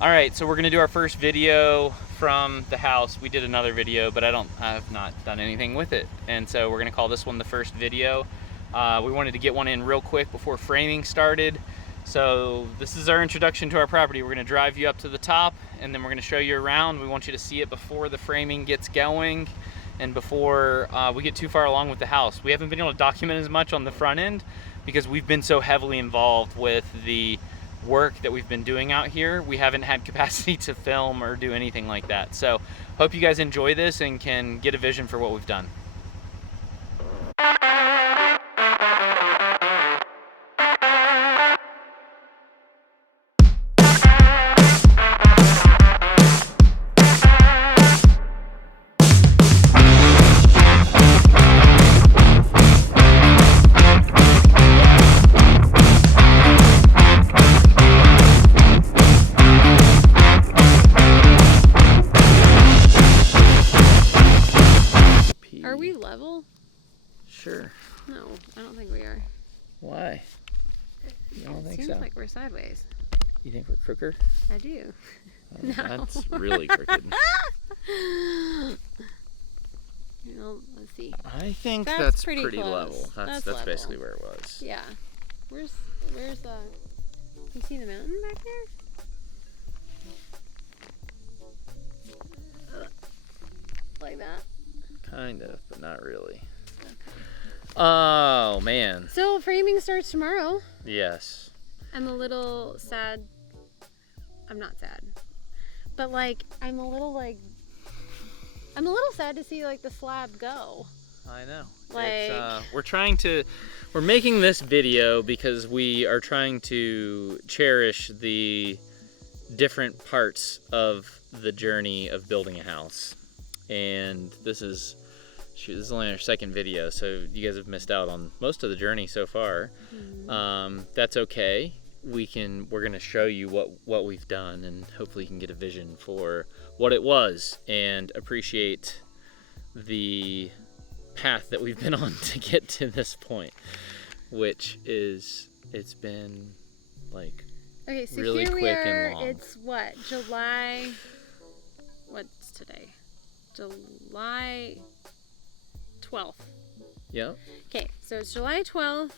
All right, so we're gonna do our first video from the house. We did another video, but I have not done anything with it. And so we're gonna call this one the first video. We wanted to get one in real quick before framing started. So this is our introduction to our property. We're gonna drive you up to the top and then we're gonna show you around. We want you to see it before the framing gets going and before we get too far along with the house. We haven't been able to document as much on the front end because we've been so heavily involved with the work that we've been doing out here. We haven't had capacity to film or do anything like that. So hope you guys enjoy this and can get a vision for what we've done. Are we level? Sure. No, I don't think we are. Why? You don't think so? Seems like we're sideways. You think we're crooked? I do. No. That's really crooked. Well, let's see. I think That's that's pretty pretty close. level. That's level. basically where it was. Yeah. Where's the? You see the mountain back there? Like that. Kind of, but not really. Oh man. So framing starts tomorrow. Yes. I'm a little sad. I'm not sad, but like I'm a little sad to see like the slab go. I know. Like We're making this video because we are trying to cherish the different parts of the journey of building a house. And this is only our second video, so you guys have missed out on most of the journey so far. Mm-hmm. That's okay. We're gonna show you what we've done, and hopefully you can get a vision for what it was and appreciate the path that we've been on to get to this point, which it's been like okay, so really here quick we are, and long. It's what, July? What's today? July 12th. Yeah. Okay, so it's July 12th.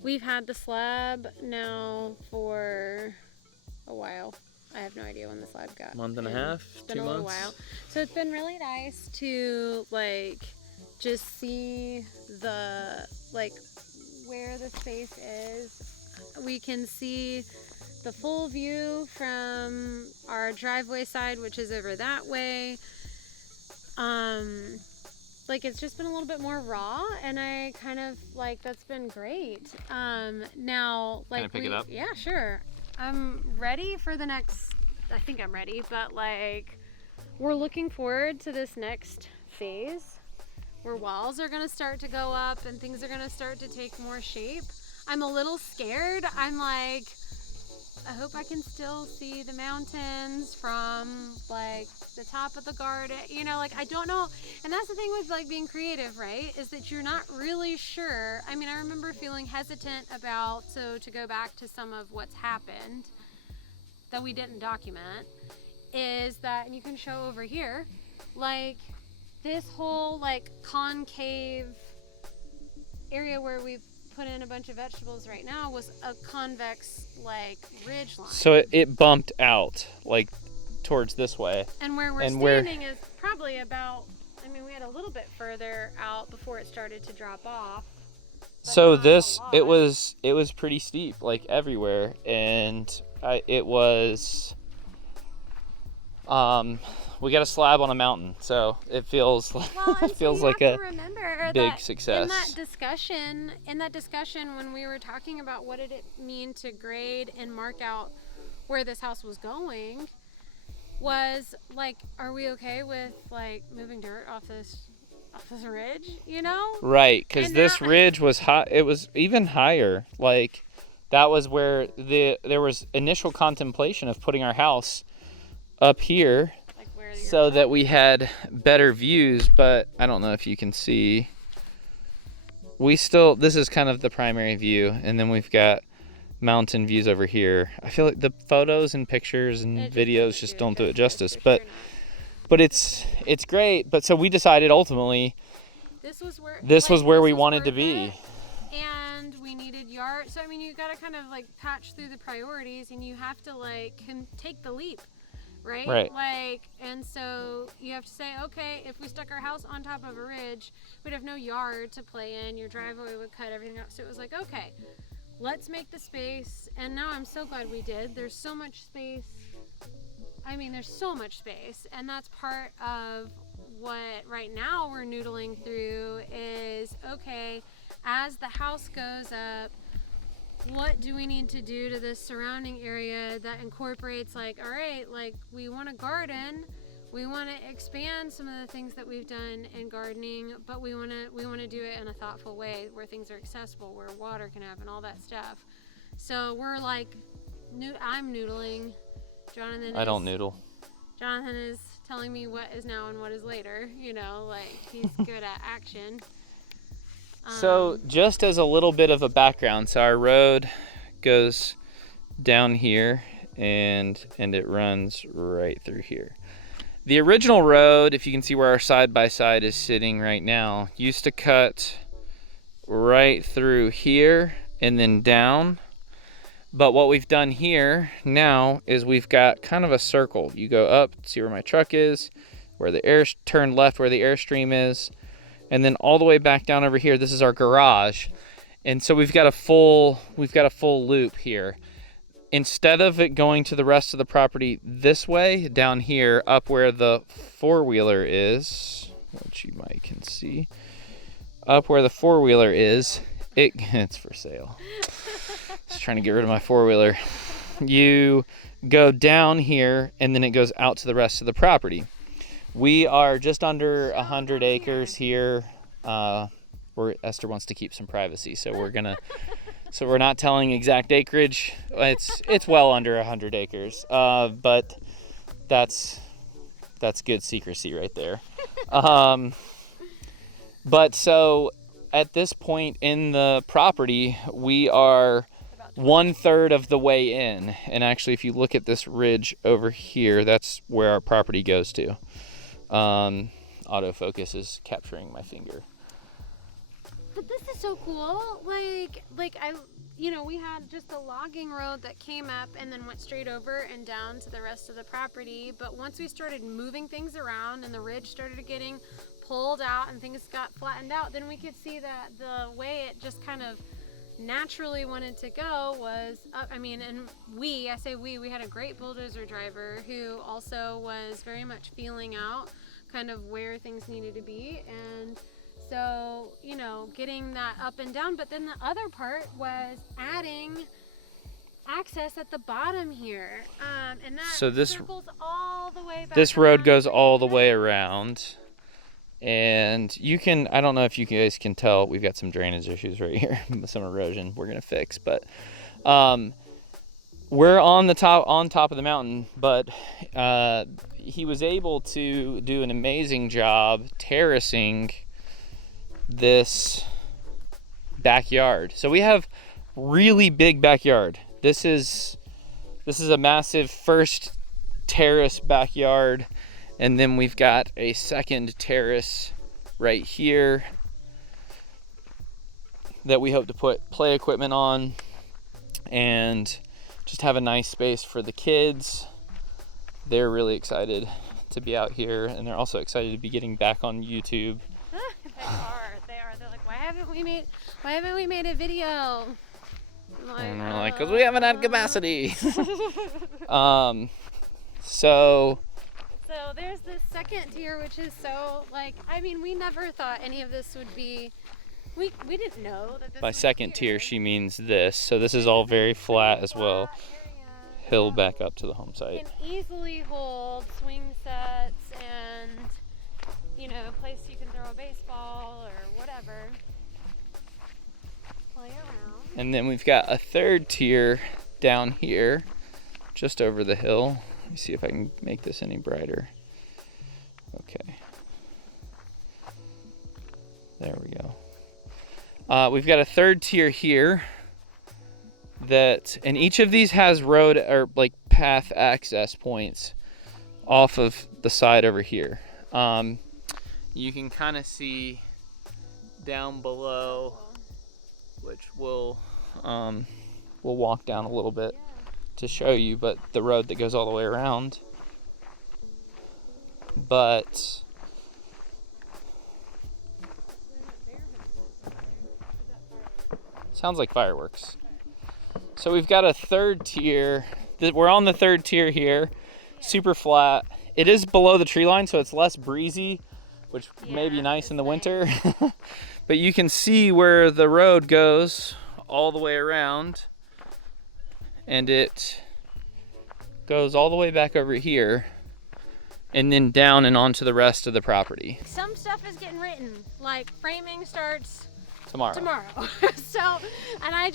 We've had the slab now for a while. I have no idea when the slab got. Month and a half, It's been 2 a little months. while. So it's been really nice to like just see the where the space is. We can see the full view from our driveway side, which is over that way. Like it's just been a little bit more raw, and I kind of like that's been great. Now like Can I pick it up? Yeah, sure. I'm ready for the next. I think I'm ready, but like we're looking forward to this next phase where walls are gonna start to go up and things are gonna start to take more shape. I'm a little scared. I'm like, I hope I can still see the mountains from like the top of the garden, you know, like I don't know. And that's the thing with like being creative, right? Is that you're not really sure. I mean, I remember feeling hesitant about, so to go back to some of what's happened that we didn't document, is that, and you can show over here, like this whole like concave area where we've put in a bunch of vegetables right now was a convex like ridge line. So it bumped out like towards this way. And where we're standing is probably about, I mean, we had a little bit further out before it started to drop off. So this, it was pretty steep, like everywhere, and it was, we got a slab on a mountain, so it feels like, it feels like a big success. In that discussion, when we were talking about what did it mean to grade and mark out where this house was going, was like, are we okay with like moving dirt off this ridge, you know? Right, because this ridge was high. It was even higher. Like that was where there was initial contemplation of putting our house up here, like where so that we had better views. But I don't know if you can see. This is kind of the primary view, and then we've got mountain views over here. I feel like the photos and pictures and videos just don't do it justice, but it's great. But so we decided ultimately this was where we wanted to be. And we needed yard. So I mean, you got to kind of like patch through the priorities, and you have to like can take the leap, right? Like, and so you have to say, okay, if we stuck our house on top of a ridge, we'd have no yard to play in. Your driveway would cut everything out. So it was like, okay, let's make the space. And now I'm so glad we did. There's so much space. I mean, there's so much space, and that's part of what right now we're noodling through is, okay, as the house goes up, what do we need to do to this surrounding area that incorporates, like, all right, like, we want a garden, we want to expand some of the things that we've done in gardening, but we want to do it in a thoughtful way where things are accessible, where water can happen, all that stuff. So we're like, I'm noodling. I don't noodle. Jonathan is telling me what is now and what is later. You know, like, he's good at action. So just as a little bit of a background, so our road goes down here and it runs right through here. The original road, if you can see where our side-by-side is sitting right now, used to cut right through here and then down. But what we've done here now is we've got kind of a circle. You go up, see where my truck is, where the air, turn left where the Airstream is, and then all the way back down over here. This is our garage. And so we've got a full loop here. Instead of it going to the rest of the property this way, down here, up where the four-wheeler is, which you might can see, up where the four-wheeler is, it's for sale. Just trying to get rid of my four-wheeler. You go down here and then it goes out to the rest of the property. We are just under 100 acres here. Esther wants to keep some privacy, so we're not telling exact acreage. It's well under 100 acres, but that's good secrecy right there. But so at this point in the property, we are 1/3 of the way in. And actually, if you look at this ridge over here, that's where our property goes to. Autofocus is capturing my finger. But this is so cool. Like we had just a logging road that came up and then went straight over and down to the rest of the property. But once we started moving things around and the ridge started getting pulled out and things got flattened out, then we could see that the way it just kind of naturally wanted to go was up. I mean, and we had a great bulldozer driver who also was very much feeling out kind of where things needed to be. And so, getting that up and down. But then the other part was adding access at the bottom here. And that circles all the way back. This road goes all the way around. And I don't know if you guys can tell, we've got some drainage issues right here, some erosion we're going to fix. But we're on top of the mountain, but he was able to do an amazing job terracing this backyard. So we have really big backyard. This is a massive first terrace backyard, and then we've got a second terrace right here that we hope to put play equipment on and just have a nice space for the kids. They're really excited to be out here, and they're also excited to be getting back on YouTube. They are. They're like, why haven't we made a video? And we're like, because we haven't had capacity. So there's this second tier, which is so, like, I mean, we never thought any of this would be, we didn't know that this by was second here. tier, she means this. So this is all very flat as well. Hill back up to the home site. Can easily hold swing sets and, a place you can throw a baseball or whatever. Play around. And then we've got a third tier down here, just over the hill. Let me see if I can make this any brighter. Okay. There we go. We've got a third tier here that, and each of these has road or like path access points off of the side over here. You can kind of see down below, which we'll walk down a little bit to show you, but the road that goes all the way around. But sounds like fireworks. So we've got a third tier. We're on the third tier here, super flat. It is below the tree line, so it's less breezy, which may be nice in the winter. But you can see where the road goes all the way around, and it goes all the way back over here and then down and onto the rest of the property. Some stuff is getting written, like framing starts Tomorrow. So,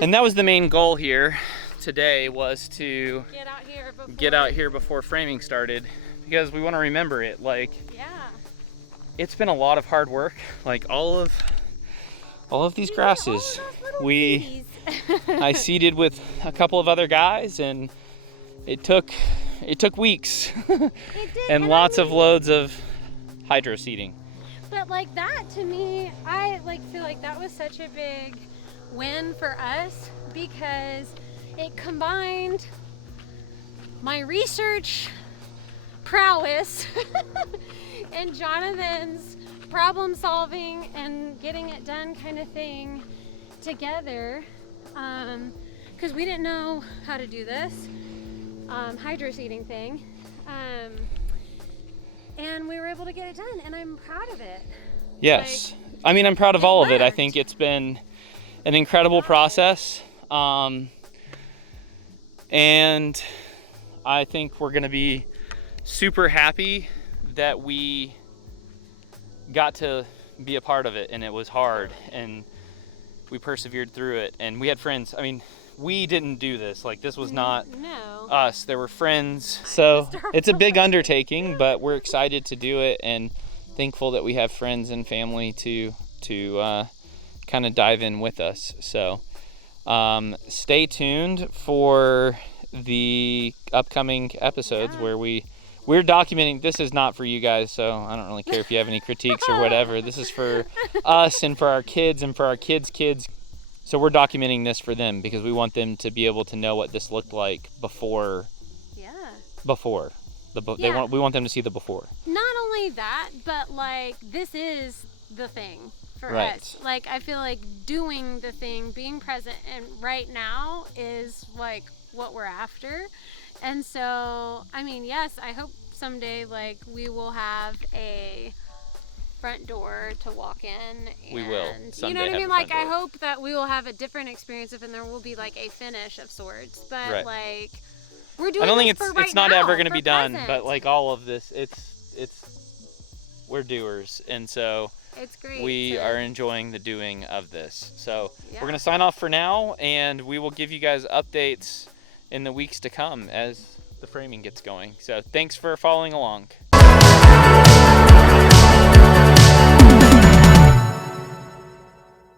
and that was the main goal here today, was to get out here before framing started, because we want to remember it. Like, yeah, it's been a lot of hard work. Like all of these grasses, I seeded with a couple of other guys, and it took weeks and lots of loads of hydro seeding. But like that, to me, I feel like that was such a big win for us, because it combined my research prowess and Jonathan's problem solving and getting it done kind of thing together, because we didn't know how to do this hydro seeding thing, and we were able to get it done, and I'm proud of it. Yes. I mean, I'm proud of all of it. I think it's been an incredible process. And I think we're going to be super happy that we got to be a part of it, and it was hard, and we persevered through it, and we had friends. I mean, we didn't do this. Like, this was not us. There were friends. So it's a big undertaking, but we're excited to do it, and thankful that we have friends and family to kind of dive in with us. So stay tuned for the upcoming episodes where we're documenting. This is not for you guys, so I don't really care if you have any critiques or whatever. This is for us and for our kids and for our kids' kids. So we're documenting this for them, because we want them to be able to know what this looked like before. We want them to see the before. Not only that, but like, this is the thing for us. Like, I feel like doing the thing, being present and right now is like what we're after. And so, I mean, yes, I hope someday like we will have a front door to walk in, and we will someday, you know what I mean? Like, I hope that we will have a different experience if, and there will be like a finish of sorts, but like, we're doing, I don't think it's not ever going to be done, but like all of this, we're doers, and so it's great. We are enjoying the doing of this. So we're going to sign off for now, and we will give you guys updates in the weeks to come as the framing gets going. So thanks for following along.